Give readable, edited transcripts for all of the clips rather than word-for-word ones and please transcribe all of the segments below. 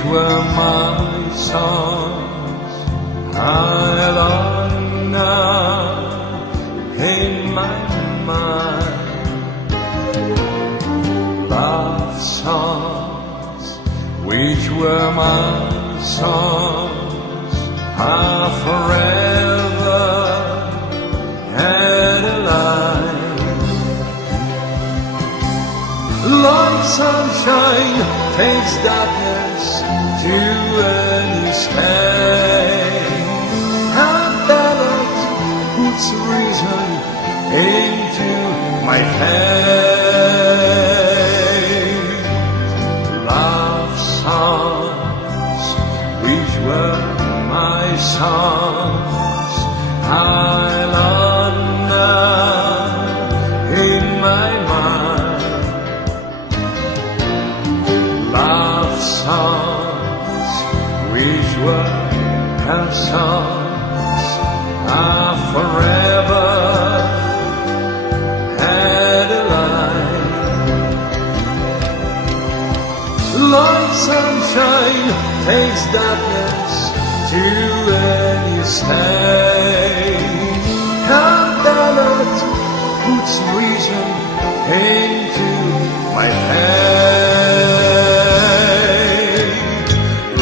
which were my songs, I long now in my mind. Love songs, which were my songs, are forever and alive. Like sunshine takes darkness to a new space, and ballad puts reason into my face. Love songs, which were my songs, I love now in my mind. Love songs, which were her songs, are forever and alive. Like sunshine takes darkness to a new state, and ballad puts reason into my head.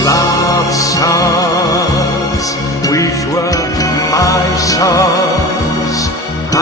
Love songs, which were my songs, I